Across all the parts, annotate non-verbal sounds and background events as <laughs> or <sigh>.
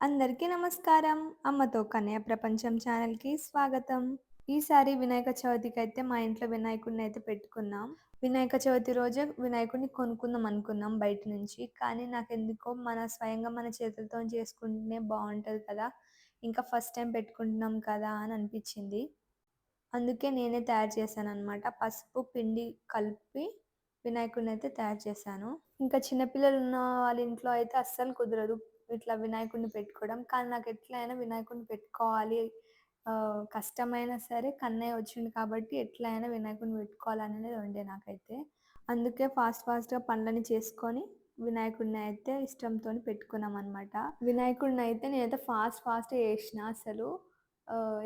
అందరికీ నమస్కారం. అమ్మతో కన్య ప్రపంచం ఛానల్కి స్వాగతం. ఈసారి వినాయక చవితికి అయితే మా ఇంట్లో వినాయకుడిని అయితే పెట్టుకున్నాం. వినాయక చవితి రోజే వినాయకుడిని కొనుక్కుందాం అనుకున్నాం బయట నుంచి. కానీ నాకు ఎందుకో మన స్వయంగా మన చేతులతో చేసుకుంటేనే బాగుంటుంది కదా. ఇంకా ఫస్ట్ టైం పెట్టుకుంటున్నాం కదా అని అనిపించింది. అందుకే నేనే తయారు చేశాను అనమాట పసుపు పిండి కలిపి వినాయకుడిని అయితే తయారు చేశాను. ఇంకా చిన్నపిల్లలు ఉన్న వాళ్ళ ఇంట్లో అయితే అస్సలు కుదరదు. ఇట్లా వినాయకుడిని పెట్టుకోవడం. కానీ నాకు ఎట్లయినా వినాయకుడిని పెట్టుకోవాలి. కష్టమైనా సరే కన్నయ్య వచ్చిండు కాబట్టి ఎట్లయినా వినాయకుడిని పెట్టుకోవాలనేది ఉండే నాకైతే. అందుకే ఫాస్ట్ ఫాస్ట్గా పనులని చేసుకొని వినాయకుడిని అయితే ఇష్టంతో పెట్టుకున్నాం అనమాట వినాయకుడిని అయితే నేనైతే ఫాస్ట్ ఫాస్ట్ చేసిన అసలు.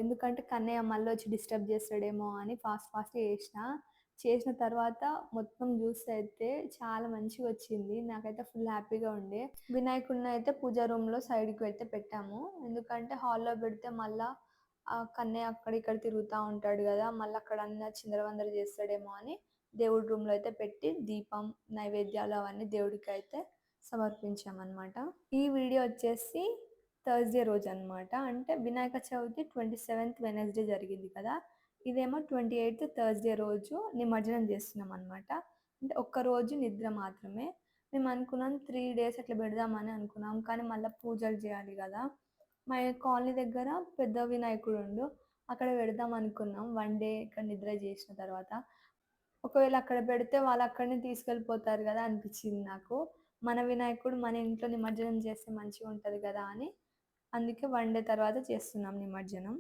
ఎందుకంటే కన్నయ్య మళ్ళీ వచ్చి డిస్టర్బ్ చేస్తాడేమో అని ఫాస్ట్ ఫాస్ట్ చేసిన. చేసిన తర్వాత మొత్తం చూస్తే అయితే చాలా మంచిగా వచ్చింది. నాకైతే ఫుల్ హ్యాపీగా ఉండే. వినాయకుడిని అయితే పూజా రూమ్లో సైడ్కి అయితే పెట్టాము. ఎందుకంటే హాల్లో పెడితే మళ్ళా కన్నయ్య అక్కడ ఇక్కడ తిరుగుతూ ఉంటాడు కదా మళ్ళీ అక్కడ అన్న చిందరవందర చేస్తాడేమో అని దేవుడి రూమ్లో అయితే పెట్టి దీపం నైవేద్యాలు అవన్నీ దేవుడికి అయితే సమర్పించామన్నమాట. ఈ వీడియో వచ్చేసి థర్స్డే రోజు అనమాట అంటే Vinayaka Chavithi twenty seventh Wednesday జరిగింది కదా ఇదేమో ట్వంటీ ఎయిత్ థర్స్డే రోజు నిమజ్జనం చేస్తున్నాం అనమాట అంటే ఒక్క రోజు నిద్ర మాత్రమే. మేము అనుకున్నాం త్రీ డేస్ అట్లా పెడదామని అనుకున్నాం. కానీ మళ్ళీ పూజలు చేయాలి కదా. మా కాలనీ దగ్గర పెద్ద వినాయకుడు ఉండు. అక్కడ పెడదాం అనుకున్నాం. వన్ డే ఇక్కడ నిద్ర చేసిన తర్వాత. ఒకవేళ అక్కడ పెడితే వాళ్ళు అక్కడనే తీసుకెళ్ళిపోతారు కదా అనిపించింది నాకు. మన వినాయకుడు మన ఇంట్లో నిమజ్జనం చేస్తే మంచిగా ఉంటుంది కదా అని. అందుకే వన్ డే తర్వాత చేస్తున్నాం నిమజ్జనం.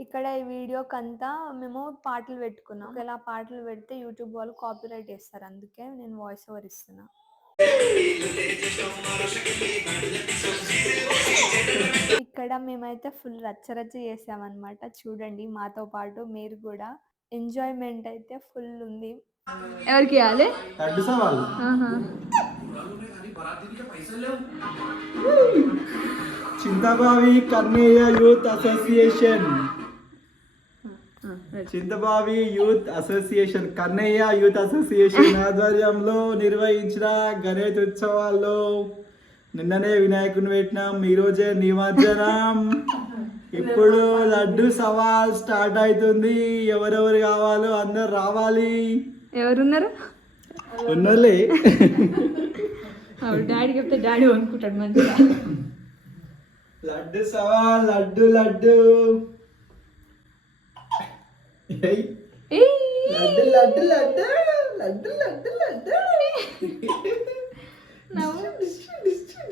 ఇక్కడ ఈ వీడియోకి అంతా మేము పాటలు పెట్టుకున్నాం. ఇలా పాటలు పెడితే యూట్యూబ్ వాళ్ళు కాపీరైట్ వేస్తారు అందుకే నేను వాయిస్ ఓవర్ ఇస్తున్నా. ఇక్కడ మేమైతే ఫుల్ రచ్చరచ్చ చేసామన్నమాట. చూడండి మాతో పాటు మీరు కూడా. ఎంజాయ్మెంట్ అయితే ఫుల్ ఉంది. ఎవరికి ఇవ్వాలి? Chintabavi Kannayya youth association. Chintabavi youth association Kannayya youth association <laughs> ఆధ్వర్యంలో నిర్వహించిన గణేష్ ఉత్సవాల్లో నిన్ననే వినాయకుని పెట్టినాం ఈరోజే నిమజ్జనం. <laughs> ఇప్పుడు లడ్డు సవాల్ స్టార్ట్ అవుతుంది. ఎవరెవరు కావాలో అందరు రావాలి. ఎవరున్నారు? ఉన్నలే డాడీ చెప్తే డాడీ అనుకుంటాడు మంచిగా. లడ్డు సవాల్ లడ్డు లడ్డు.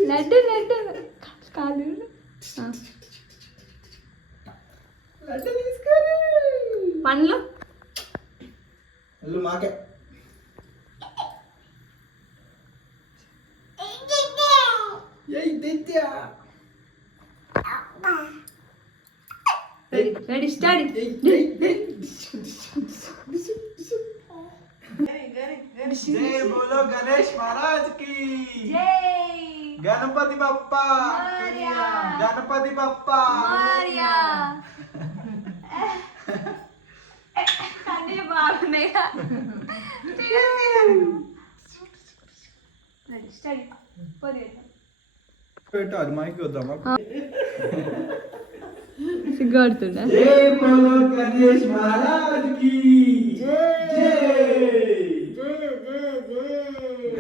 ലഡ്ഡു ലഡ്ഡു కాలు పండ్లు మాకే ఏయ్ దిద్యా Ready, ready, steady. Zebolo Ganesh Maharaj ki. Jai. Ganapati Bappa. Maria. Ganapati Bappa. Maria. Kani baagnega. Tiga tiga. Ready, steady. Pariyana. పెట్టు అది మైకి వద్దామా? సిగ్గుపడుతుండే.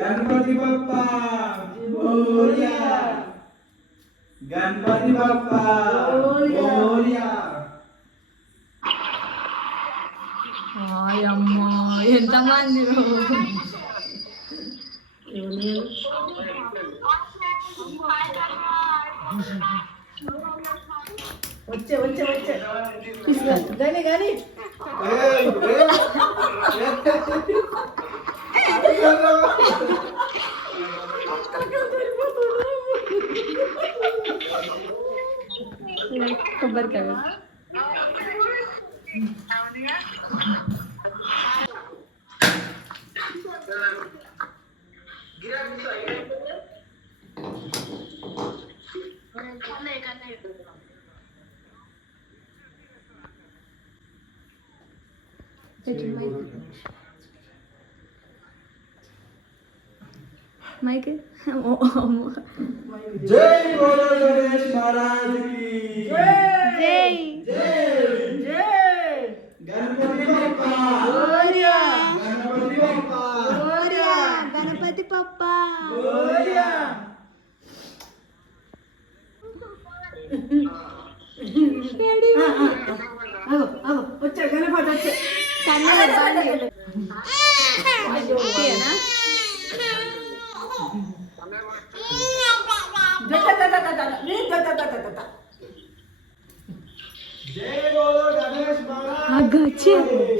గణపతి బప్ప. గణపతి బప్ప. ఎంతమంది వచ్చే వచ్చే వచ్చే. కానీ కానీ गणपती पप्पा जय बोलो गणेश महाराज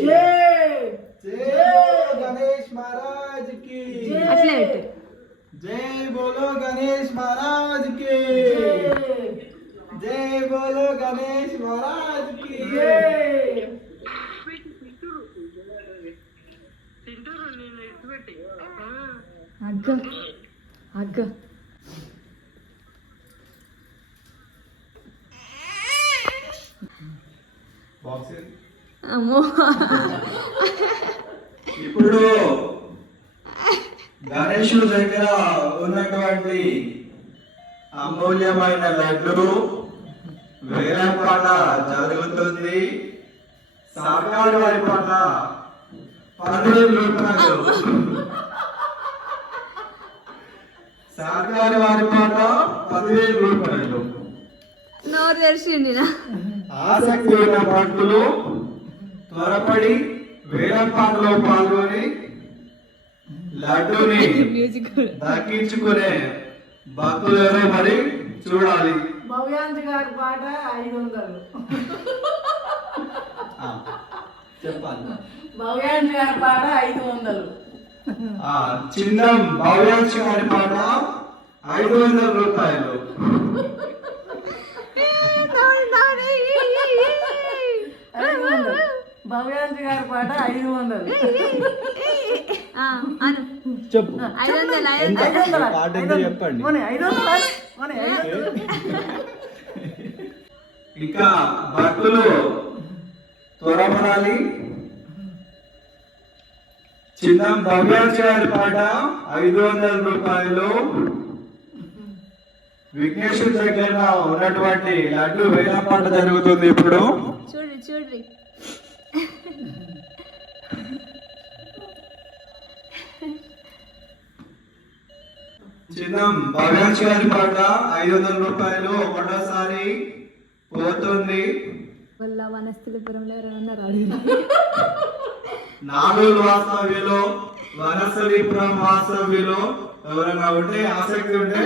जय जय गणेश महाराज की అట్లే పెట్టు जय बोलो गणेश महाराज की जय बोलो गणेश महाराज की జై అగ్గ అగ్గ అమ్మో. ఇప్పుడు గణేశుడి దగ్గర ఉన్నటువంటి అమూల్యమైన లడ్డు వేలంపాట జరుగుతుంది. సర్కారు వారి పట్ల పదివేల రూపాయలు సర్కారు వారి పట్ల పదివేల రూపాయలు ఆసక్తి ఉన్న భక్తులు త్వరపడి వేలంపాటలో పాల్గొని లడ్డూని దక్కించుకునే భక్తులు ఎవరో మరి చూడాలి. భవ్యాంశ్ గారి పాట ఐదు వందలు. చెప్పాలి. భవ్యాంశ్ గారి పాట ఐదు వందలు. ఆ చిన్న భవ్యాంశ గారి పాట ఐదు వందల రూపాయలు ఐదు వందలు భవ్యాంశ్ గారి పాట ఐదు వందలు. చెప్పు. ఐదు వందలు ఐదు వందలు. చెప్పండి. ఐదు వందలు. ఇంకా భక్తులు త్వరపడాలి చిన్న భవ్యాంశ గారి పాట ఐదు వందల రూపాయలు. విఘ్నేశ్వర్ దగ్గర ఉన్నటువంటి లడ్డు వేలం పాట జరుగుతుంది ఇప్పుడు. చూడ్రి చూడ్రి చిన్న భవ్యాంశ గారి పాట ఐదు వందల రూపాయలు ఒకటోసారి పోతుంది. వల్ల వనస్థలిపురంలో ఎవరైనా అడుగు వాస్తవ్యలో. వనస్థలిపురం వాస్తవ్యలో ఎవరైనా ఉంటే ఆసక్తి ఉంటే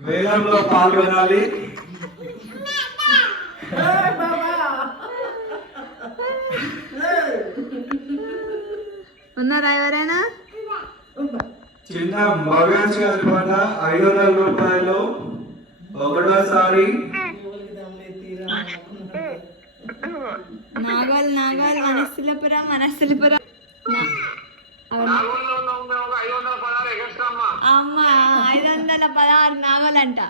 వేలంలో పాల్గొనాలి. <laughs> ఉన్నారా ఎవరైనా? చిన్న భవ్యాంశ గారి పాట ఐదు వందల రూపాయలు ఒకటోసారి. నాగోల్ నాగోల్ నా- అవునా? అమ్మ ఐదు వందల పదహారు నాగోలంట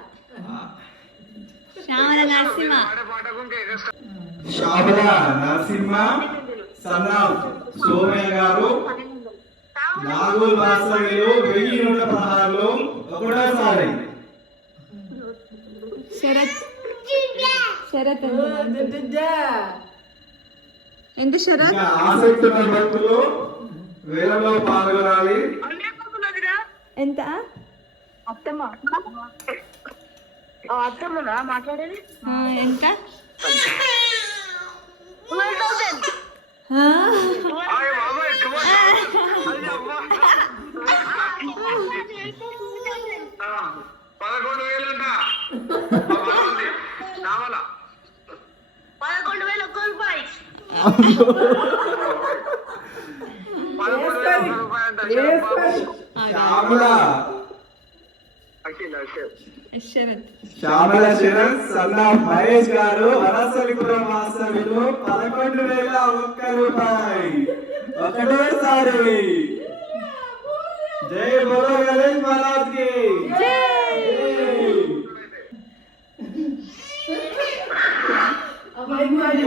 శ్యామల నరసింహ శ్యామల నరసింహ సన్న. సోమయ్య గారు నాగోల్ వాస్తవ్యులు వెయ్యి నూట పదహారులు ఒకటోసారి. శరత్. శరత్ శరత్? ఆసక్తి ఉన్న భక్తులు వేలంలో పాల్గొనాలి. ఎంత? అత్తమ్మ. అత్తమ్మనా? మాట్లాడేది? ఆ, ఎంత? పదకొండు వేలంట. కావాల పదకొండు వేల. ఒక్క రూపాయి. పదకొండు వేల ఒక్క రూపాయి అంట. అఖిల్ అఖిల్. శ్యామల శరత్ సన్నా మహేష్ గారు అరసలిపుర వాస్తవ్యులు పదకొండు వేల ఒక్క రూపాయి. ఒకటోసారి. జై బోలో గణేష్ మహారాజ్కి ఆ మైక్ వాడి.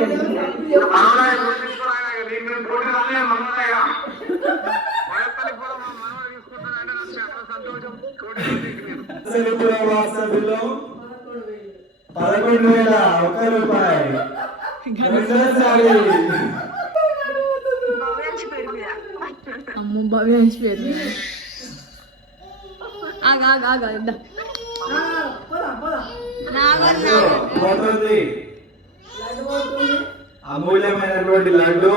మనవరాయి పోటీ తీసుకురా ఆయన. నీకు నేను పోటీ రాలే మనవరాయిగా. వయస్సులు ఇప్పుడు మా మనవడు తీసుకుంటాడంటే నాకు చాలా సంతోషం పోటీ నీకు నేను వనసలిపురం వాస్తవ్యులు పదకొండు వేల ఒక్క రూపాయి రెండోసారి భవ్యాంశ అమ్మో భవ్యాంశ్ పేరు పోతుంది అమూల్యమైనటువంటి లడ్డు.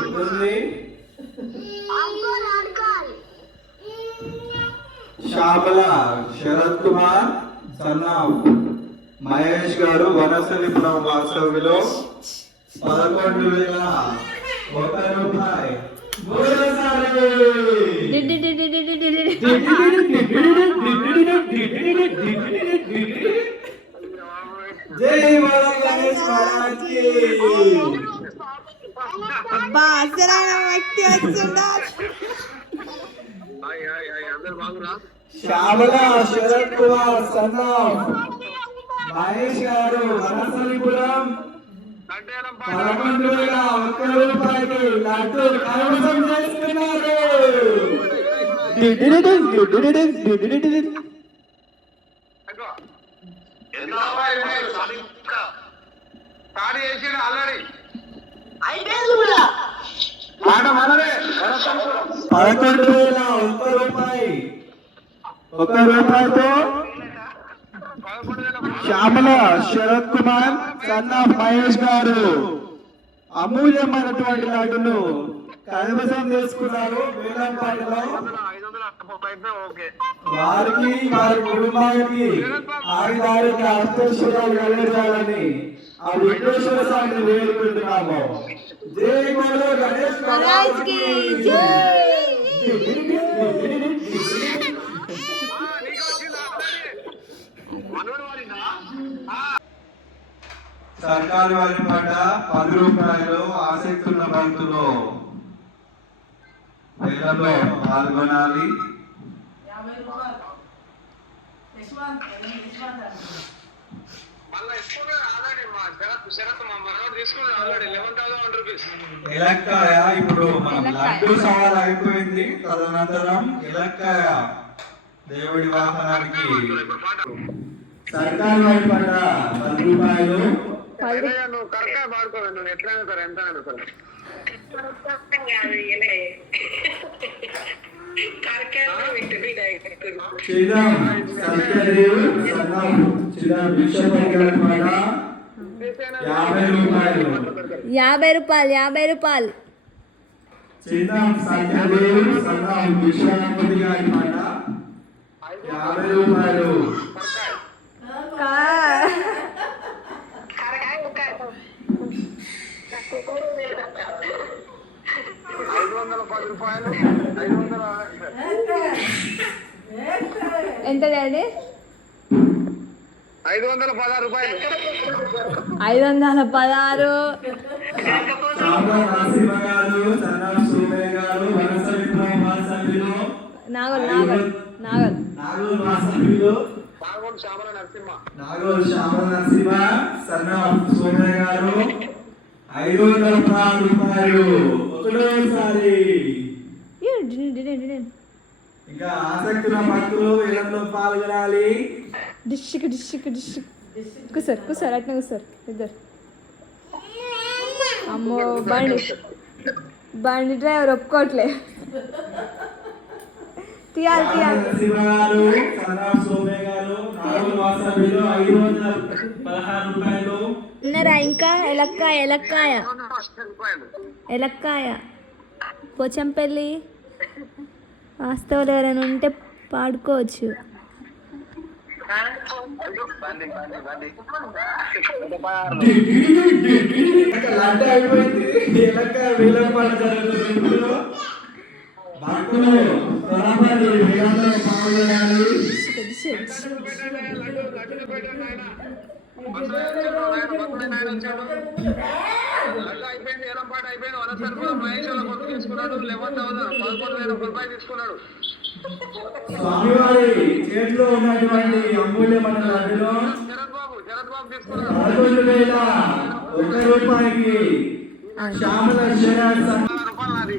ఉంటుంది శ్యామల శరత్ కుమార్ సన్నా మహేష్ గారు వనసలిపురం వాస్తవ్యులు. పదకొండు వేల ఒక రూపాయి మూడోసారి D, D, D, D, D, D, D, D. జై బాలా గణేష్ మహారాజ్కి అబ్బా అసలైన వ్యక్తి వచ్చిందా? అందరు బాగురా శ్యామల శరత్ కుమార్ సన్నా. మహేష్ గారు వనసలిపురం పదకొండు వేల ఒక్క రూపాయలు లడ్డు కైవసం చేస్తున్నారు. పదకొండు వేల ఒక్క రూపాయి. ఒక్క రూపాయితో పదకొండు శ్యామల శరత్ కుమార్ సన్న మహేష్ గారు. అమూల్యమైనటువంటి లడ్డును కైవసం చేసుకున్నారు వేలంపాటలో వారికి వారి కుటుంబానికి ఆడిదారికి అష్టశ్వరాలు కలిగించాలని ఆ విఘ్నేశ్వర స్వామిని వేడుకుంటున్నాము. జై బోలో గణేష్ మనోడు వాడిందా సర్కారు వారి పాట పది రూపాయలు ఆసక్తి ఉన్న బంతులు వేలంలో పాల్గొనాలి ఎలక్కాయ ఇప్పుడు మనం లడ్డు సవాల్ అయిపోయింది తదనంతరం ఎలక్కాయ దేవుడి వాహనానికి సర్కారు వారి పాట పది రూపాయలు అయ్యా, నువ్వు కరెక్ట్గా పాడుకోవాలి నువ్వు ఎట్లయినా సరే ఎంత అయినా సరే శ్రీరామ్ సత్యదేవ్ సన్నం శ్రీరామ్ విశ్వపతి గారి పాట యాభై రూపాయలు యాభై రూపాయలు యాభై రూపాయలు శ్రీరామ్ సత్యదేవ్ సన్నం విశ్వపతి గారి పాట యాభై రూపాయలు వందల ఎంత డాడీ ఐదు వందల పదహారు. రూపాయలు ఐదు వందల పదహారు. నాగల్ నాగల్ నాగల్. బాగోడు శ్యామల నరసింహ. నాగూరు శ్యామల నరసింహ సన్నం సూమయ్య గారు ఐదు వందల రూపాయలు. ఒకటోసారి. ఇంకా ఆసక్తి ఉన్న భక్తులు వీళ్ళలో పాల్గొనాలి. డిస్టిక్ డిస్టిక్ డిస్టిక్ కూసారు కూసారు అట్నే కూసారు ఇద్దరు. అమ్మో బండి. బండి డ్రైవర్ ఒప్పుకోవట్లే తీయాలి తీయాలి ఐదు వందల పదహారు రూపాయలు. ఉన్నారా ఇంకా? ఎలక్కాయ ఎలక్కాయ. ఎలక్కాయ. పోచంపల్లి. వాస్తవులు ఎవరైనా ఉంటే పాడుకోవచ్చు. జరుగుతుంది అయిపోయింది ఏలం అయిపోయింది మహేష్ వాళ్ళ తీసుకున్నాడు లెవెన్ థౌసండ్ పదకొండు వేల రూపాయలు తీసుకున్నాడు స్వామివారి చేతిలో ఉన్నటువంటి అమూల్యమైన లడ్డులో బాబు బాబు పదకొండు వేల ఒక్క రూపాయికి శ్యామల శరణ్ రూపాయలు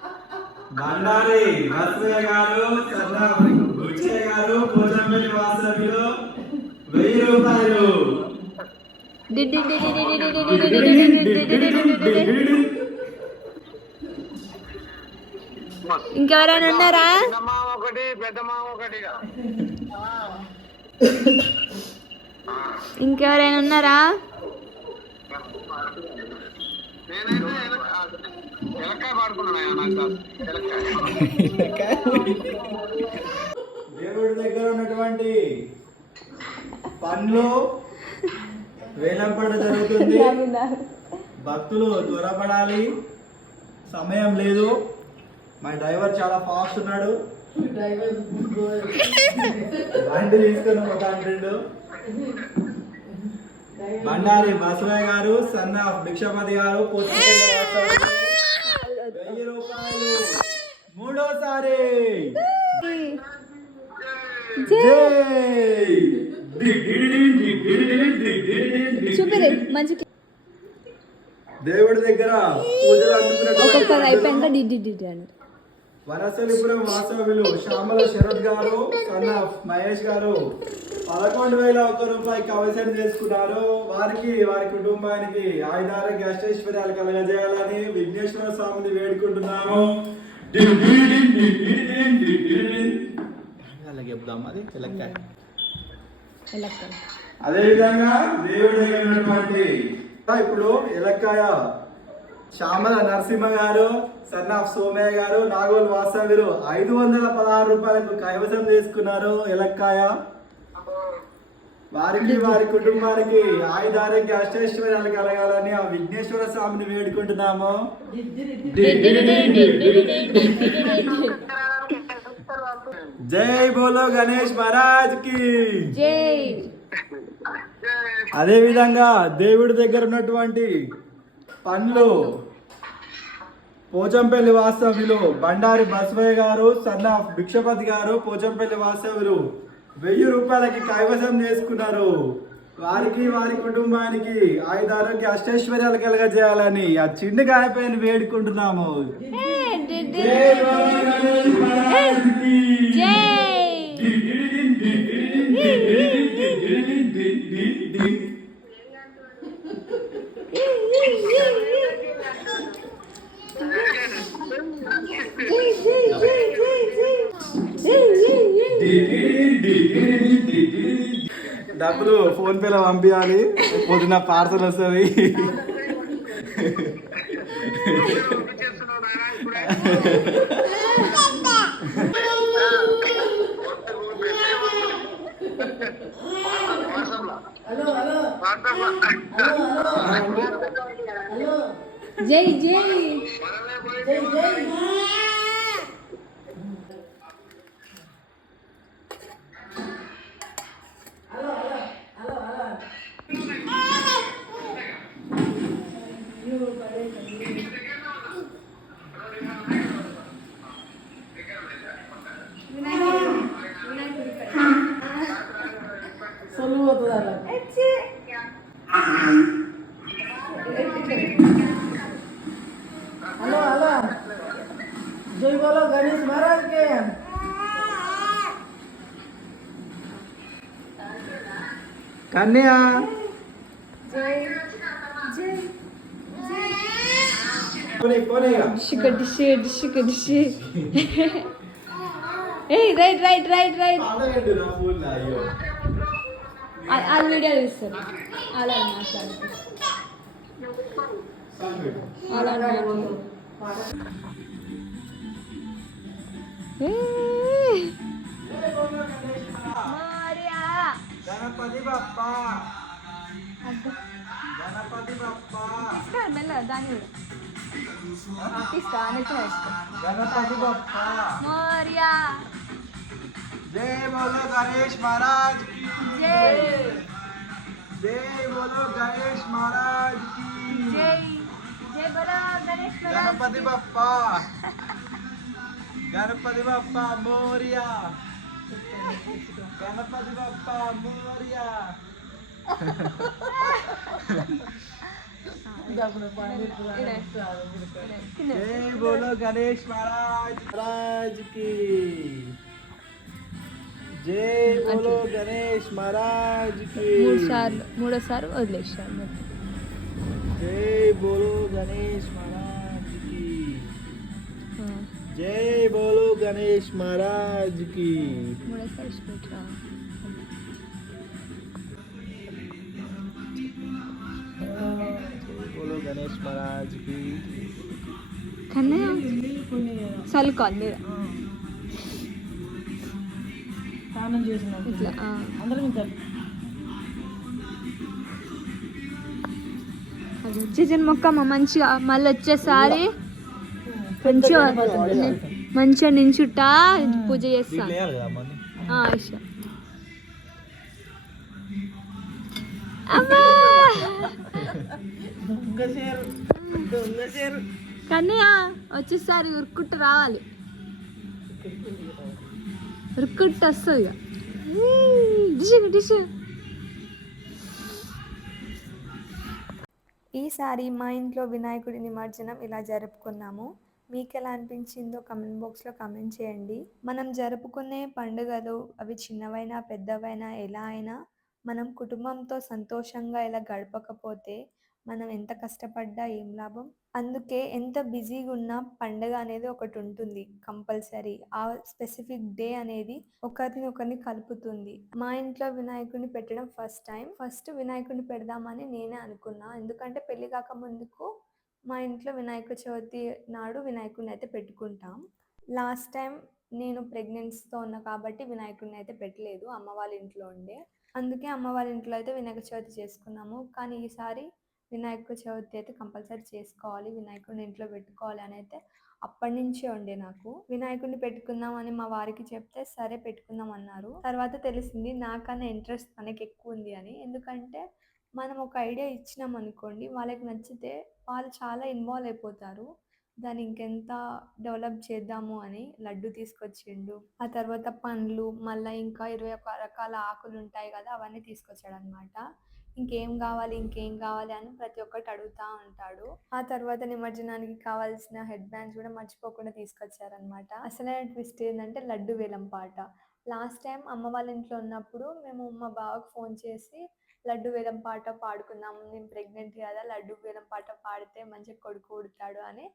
బండారి గారు గారు వెయ్యి రూపాయలు. ఇంకెవరైనా ఉన్నారా? ఒకటి పెద్ద ఇంకెవరైనా ఉన్నారా? ఎలక్కాయ దేవుడి దగ్గర ఉన్నటువంటి పండ్లు వేలంపడ జరుగుతుంది. భక్తులు త్వరపడాలి. సమయం లేదు. మా డ్రైవర్ చాలా ఫాస్ట్ ఉన్నాడు. డ్రైవర్ బండి తీసుకొని పోతా అంటుండు బండారి బసవయ్య గారు సన్న భిక్షపతి గారు పోతుపల్లి వాస్తవ్యులు. వెయ్యి రూపాయలు మంచి దేవుడి దగ్గర పూజలు వనసలిపురం వాస్తవ్యులు శ్యామల శరత్ గారు కన్నా మహేష్ గారు పదకొండు వేల ఒక్క రూపాయి కవచం చేసుకున్నారు వారికి వారి కుటుంబానికి ఆయుధారోగ్య అష్టైశ్వర్యాలు కలగజేయాలని విఘ్నేశ్వర స్వామిని వేడుకుంటున్నాము అది అదే విధంగా దేవుడు అయినటువంటి ఇప్పుడు ఎలక్కాయ శ్యామల నరసింహ గారు సన్నాఫ్ సోమయ్య గారు నాగోల్ వాసవిరు ఐదు వందల పదహారు రూపాయలకు కైవసం చేసుకున్నారు ఎలక్కాయ వారికి వారి కుటుంబానికి ఆయుధారోగ్య అష్టైశ్వర్యాలు కలగాలని ఆ విఘ్నేశ్వర స్వామిని వేడుకుంటున్నాము. జై బోలో గణేష్ మహారాజ్కి అదే విధంగా దేవుడి దగ్గర ఉన్నటువంటి పండ్లు. పోచంపల్లి వాస్తవ్యులు బండారి బసవయ్య గారు సన్నా భిక్షపతి గారు పోచంపల్లి వాస్తవ్యులు. వెయ్యి రూపాయలకి కైవసం చేసుకున్నారు వారికి వారి కుటుంబానికి ఆయుధారోగ్య అష్టైశ్వర్యాలు కలగజేయాలని ఆ చిన్న గాయపైన వేడుకుంటున్నాము జై బోలో గణేష్ జై డబ్బులు ఫోన్ పే లో పంపించాలి పొద్దున పార్సల్ వస్తుంది. జై జై. జై జై. കന്യാ ഏയ് റൈറ്റ് റൈറ്റ് റൈറ്റ് റൈറ്റ് అది వీడియో తీస్తారు అలా మాట్లాడుతుంది అలా మాట్లాడుతుంది गणपती बाप्पा. गणपती बाप्पा. पिस्कार मेल्ल दाणे पिस्का आणि गणपती बाप्पा. मोर्या. जय बोलो गणेश महाराज जय. जय बोलो गणेश महाराज की जय. जय बोलो गणेश महाराज Ganpati Bappa. Ganpati Bappa Morya. Salamat na si Maria. बोलो गणेश महाराज महाराज की जय बोलो गणेश महाराज की मूळ सार वडलेश्वर जय बोलो गणेश महाराज జై బోలు గణేష్ మహారాజ్కి బోలో గణేష్ మహారాజ్కి చల్లుకోండి స్నానం చేసిన ఇట్లా మొక్క మంచిగా మళ్ళీ వచ్చేసారి. మంచిగా మంచిగా నించుట్టా పూజ చేస్తాను కన్నయ్య వచ్చేసారి ఉరుక్కుంటూ రావాలి. ఉరుక్కుంటూ వస్తుంది ఇక. Dish dish. ఈసారి మా ఇంట్లో వినాయకుడి నిమజ్జనం ఇలా జరుపుకున్నాము. మీకు ఎలా అనిపించిందో కమెంట్ బాక్స్లో కమెంట్ చేయండి. మనం జరుపుకునే పండుగలు అవి చిన్నవైనా పెద్దవైనా ఎలా అయినా మనం కుటుంబంతో సంతోషంగా ఇలా గడపకపోతే మనం ఎంత కష్టపడ్డా ఏం లాభం? అందుకే ఎంత బిజీగా ఉన్నా పండగ అనేది ఒకటి ఉంటుంది కంపల్సరీ. ఆ స్పెసిఫిక్ డే అనేది ఒకరిని ఒకరిని కలుపుతుంది. మా ఇంట్లో వినాయకుడిని పెట్టడం ఫస్ట్ టైం. ఫస్ట్ వినాయకుడిని పెడదామని నేనే అనుకున్నా. ఎందుకంటే పెళ్ళి కాక ముందుకు మా ఇంట్లో వినాయక చవితి నాడు వినాయకుడిని అయితే పెట్టుకుంటాం. లాస్ట్ టైం నేను ప్రెగ్నెన్సీతో ఉన్నా కాబట్టి వినాయకుడిని అయితే పెట్టలేదు అమ్మ వాళ్ళ ఇంట్లో ఉండే. అందుకే అమ్మ వాళ్ళ ఇంట్లో అయితే వినాయక చవితి చేసుకున్నాము. కానీ ఈసారి వినాయక చవితి అయితే కంపల్సరీ చేసుకోవాలి వినాయకుడిని ఇంట్లో పెట్టుకోవాలి అని అయితే అప్పటి నుంచే ఉండే నాకు. వినాయకుడిని పెట్టుకుందాం అని మా వారికి చెప్తే సరే పెట్టుకుందాం అన్నారు. తర్వాత తెలిసింది నాకన్నా ఇంట్రెస్ట్ మనకి ఎక్కువ ఉంది అని. ఎందుకంటే మనం ఒక ఐడియా ఇచ్చినాం అనుకోండి వాళ్ళకి నచ్చితే వాళ్ళు చాలా ఇన్వాల్వ్ అయిపోతారు. దాన్ని ఇంకెంత డెవలప్ చేద్దాము అని లడ్డు తీసుకొచ్చిండు. ఆ తర్వాత పండ్లు మళ్ళీ ఇంకా ఇరవై ఒక రకాల ఆకులు ఉంటాయి కదా అవన్నీ తీసుకొచ్చాడు అనమాట ఇంకేం కావాలి ఇంకేం కావాలి అని ప్రతి ఒక్కటి అడుగుతూ ఉంటాడు. ఆ తర్వాత నిమజ్జనానికి కావాల్సిన హెడ్ బ్యాండ్స్ కూడా మర్చిపోకుండా తీసుకొచ్చారనమాట అసలైన ట్విస్ట్ ఏంటంటే లడ్డు వేలం పాట. లాస్ట్ టైం అమ్మ వాళ్ళ ఇంట్లో ఉన్నప్పుడు మేము మా బావకు ఫోన్ చేసి లడ్డు వేలం పాట పాడుకున్నాం నేను ప్రెగ్నెంట్ కదా లడ్డు వేలం పాట పాడితే మంచిగా కొడుకు ఉడతాడు అని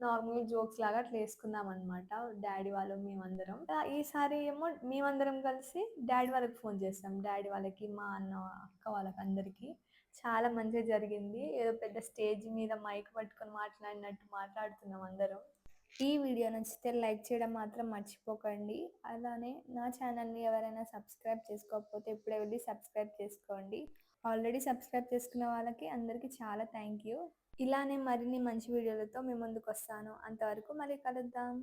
నార్మల్ జోక్స్ లాగా అట్లా వేసుకున్నాం అనమాట డాడీ వాళ్ళు మేమందరం. ఈసారి ఏమో మేమందరం కలిసి డాడీ వాళ్ళకి ఫోన్ చేస్తాం డాడీ వాళ్ళకి మా అన్న అక్క వాళ్ళకి అందరికీ చాలా మంచిగా జరిగింది. ఏదో పెద్ద స్టేజ్ మీద మైక్ పట్టుకొని మాట్లాడినట్టు మాట్లాడుతున్నాం అందరం. ఈ వీడియో నచ్చితే లైక్ చేయడం మాత్రం మర్చిపోకండి. అలానే నా ఛానల్ని ఎవరైనా సబ్స్క్రైబ్ చేసుకోకపోతే ఇప్పుడే వెళ్ళి సబ్స్క్రైబ్ చేసుకోండి. ఆల్రెడీ సబ్స్క్రైబ్ చేసుకున్న వాళ్ళకి అందరికీ చాలా థ్యాంక్ యూ. ఇలానే మరిన్ని మంచి వీడియోలతో మీ ముందుకు వస్తాను అంతవరకు మళ్ళీ కలుద్దాం.